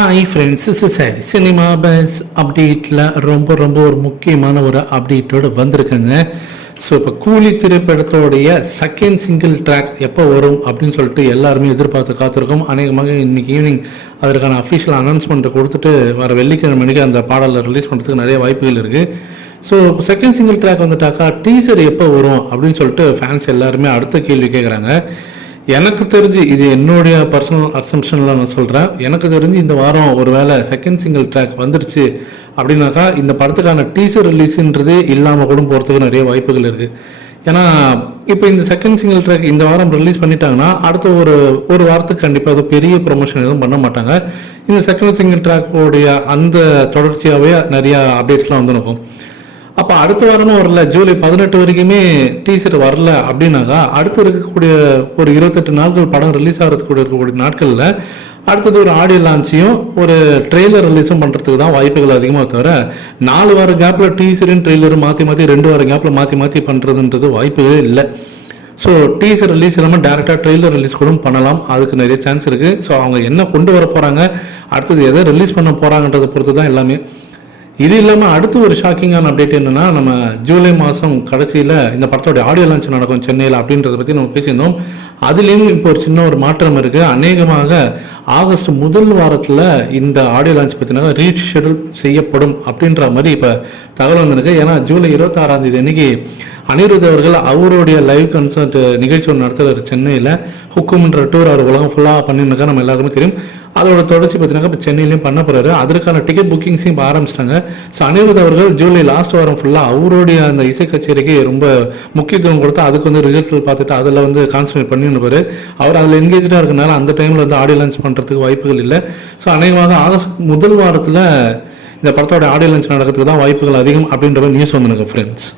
Hi friends is sir cinema buzz அப்டேட்டில் ரொம்ப ரொம்ப ஒரு முக்கியமான ஒரு அப்டேட்டோடு வந்திருக்கேங்க. ஸோ இப்போ கூலி திரைப்படத்தோடைய செகண்ட் சிங்கிள் ட்ராக் எப்போ வரும் அப்படின்னு சொல்லிட்டு எல்லாருமே எதிர்பார்த்து காத்திருக்கோம். அநேகமாக இன்னைக்கு ஈவினிங் அதற்கான அஃபிஷியல் அனௌன்ஸ்மெண்ட்டை கொடுத்துட்டு வர வெள்ளிக்கிழமை மணிக்கு அந்த பாடலை ரிலீஸ் பண்ணுறதுக்கு நிறைய வாய்ப்புகள் இருக்குது ஸோ செகண்ட் சிங்கிள் ட்ராக் வந்துட்டாக்கா டீசர் எப்போ வரும் அப்படின்னு சொல்லிட்டு ஃபேன்ஸ் எல்லாருமே அடுத்த கேள்வி கேட்குறாங்க எனக்கு தெரிஞ்சு இது என்னுடைய பர்சனல் அசம்ஷனில் நான் சொல்கிறேன் எனக்கு தெரிஞ்சு இந்த வாரம் ஒரு வேளை செகண்ட் சிங்கிள் ட்ராக் வந்துருச்சு அப்படின்னாக்கா இந்த படத்துக்கான டீசர் ரிலீஸுன்றது இல்லாமல் கூட போகிறதுக்கு நிறைய வாய்ப்புகள் இருக்குது ஏன்னா இப்போ இந்த செகண்ட் சிங்கிள் ட்ராக் இந்த வாரம் ரிலீஸ் பண்ணிட்டாங்கன்னா அடுத்த ஒரு ஒரு வாரத்துக்கு கண்டிப்பாக அது பெரிய ப்ரொமோஷன் எதுவும் பண்ண மாட்டாங்க. இந்த செகண்ட் சிங்கிள் ட்ராக்கோடைய அந்த தொடர்ச்சியாகவே நிறையா அப்டேட்ஸ்லாம் வந்து இருக்கும் அப்போ அடுத்த வாரமும் வரல ஜூலை பதினெட்டு வரைக்குமே டீசர் வரல அப்படின்னாக்கா அடுத்து இருக்கக்கூடிய ஒரு இருபத்தெட்டு நாட்கள் படம் ரிலீஸ் ஆகிறதுக்கு இருக்கக்கூடிய நாட்களில் அடுத்தது ஒரு ஆடியோ லான்ச்சையும் ஒரு ட்ரெய்லர் ரிலீஸும் பண்ணுறதுக்கு தான் வாய்ப்புகள் அதிகமாக தவிர நாலு வார கேப்பில் டீசரும் ட்ரெய்லரும் மாற்றி மாற்றி ரெண்டு வார கேப்பில் மாற்றி மாற்றி பண்ணுறதுன்றது வாய்ப்புகளே இல்லை. ஸோ டீசர் ரிலீஸ் இல்லாமல் டேரெக்டாக ட்ரெய்லர் ரிலீஸ் கூட பண்ணலாம். அதுக்கு நிறைய சான்ஸ் இருக்குது ஸோ அவங்க என்ன கொண்டு வர போகிறாங்க அடுத்தது எதை ரிலீஸ் பண்ண போகிறாங்கன்றதை பொறுத்து தான் எல்லாமே. இது இல்லாமல் அடுத்து ஒரு ஷாக்கிங்கான அப்டேட் என்னன்னா நம்ம ஜூலை மாதம் கடைசியில் இந்த படத்தோட ஆடியோ லான்ச் நடக்கும் சென்னையில் அப்படின்றத பற்றி நம்ம பேசியிருந்தோம். அதுலேயும் இப்போ ஒரு சின்ன ஒரு மாற்றம் இருக்குது அநேகமாக ஆகஸ்ட் முதல் வாரத்தில் இந்த ஆடியோ லான்ச் பற்றினாக்க ரீஷெடியூல் செய்யப்படும் அப்படின்ற மாதிரி இப்போ தகவல் வந்திருக்கு. ஏன்னா ஜூலை இருபத்தாறாம் தேதி அன்னைக்கு அனிருத் அவர்கள் அவருடைய லைவ் கன்சர்ட் நிகழ்ச்சி ஒன்று நடத்துகிறார் சென்னையில். ஹுக்கும்ன்ற டூர் அவர் உலகம் ஃபுல்லாக பண்ணிருக்கா நம்ம எல்லாருக்குமே தெரியும். அதோட தொடர்ச்சி பார்த்தீங்கன்னா இப்போ சென்னையிலையும் பண்ண போறாரு. அதற்கான டிக்கெட் புக்கிங்ஸையும் இப்போ ஆரம்பிச்சிட்டாங்க. ஸோ அனிருத் அவர்கள் ஜூலை லாஸ்ட் வாரம் ஃபுல்லாக அவருடைய அந்த இசை கச்சேரிக்கு ரொம்ப முக்கியத்துவம் கொடுத்து அதுக்கு வந்து ரிசல்ட்ஸ் பார்த்துட்டு அதில் வந்து கான்சன்ட்ரேட் பண்ணி இருப்பார் அவர் அதில் என்கேஜாக இருக்கனால அந்த டைமில் வந்து ஆடியோ லான்ச் பண்ணுறதுக்கு வாய்ப்புகள் இல்லை. ஸோ அநேகமாக ஆகஸ்ட் முதல் வாரத்தில் இந்த படத்தோட ஆடியோ லான்ச் நடக்கிறதுக்கு தான் வாய்ப்புகள் அதிகம் அப்படின்ற மாதிரி நியூஸ் வந்து ஃப்ரெண்ட்ஸ்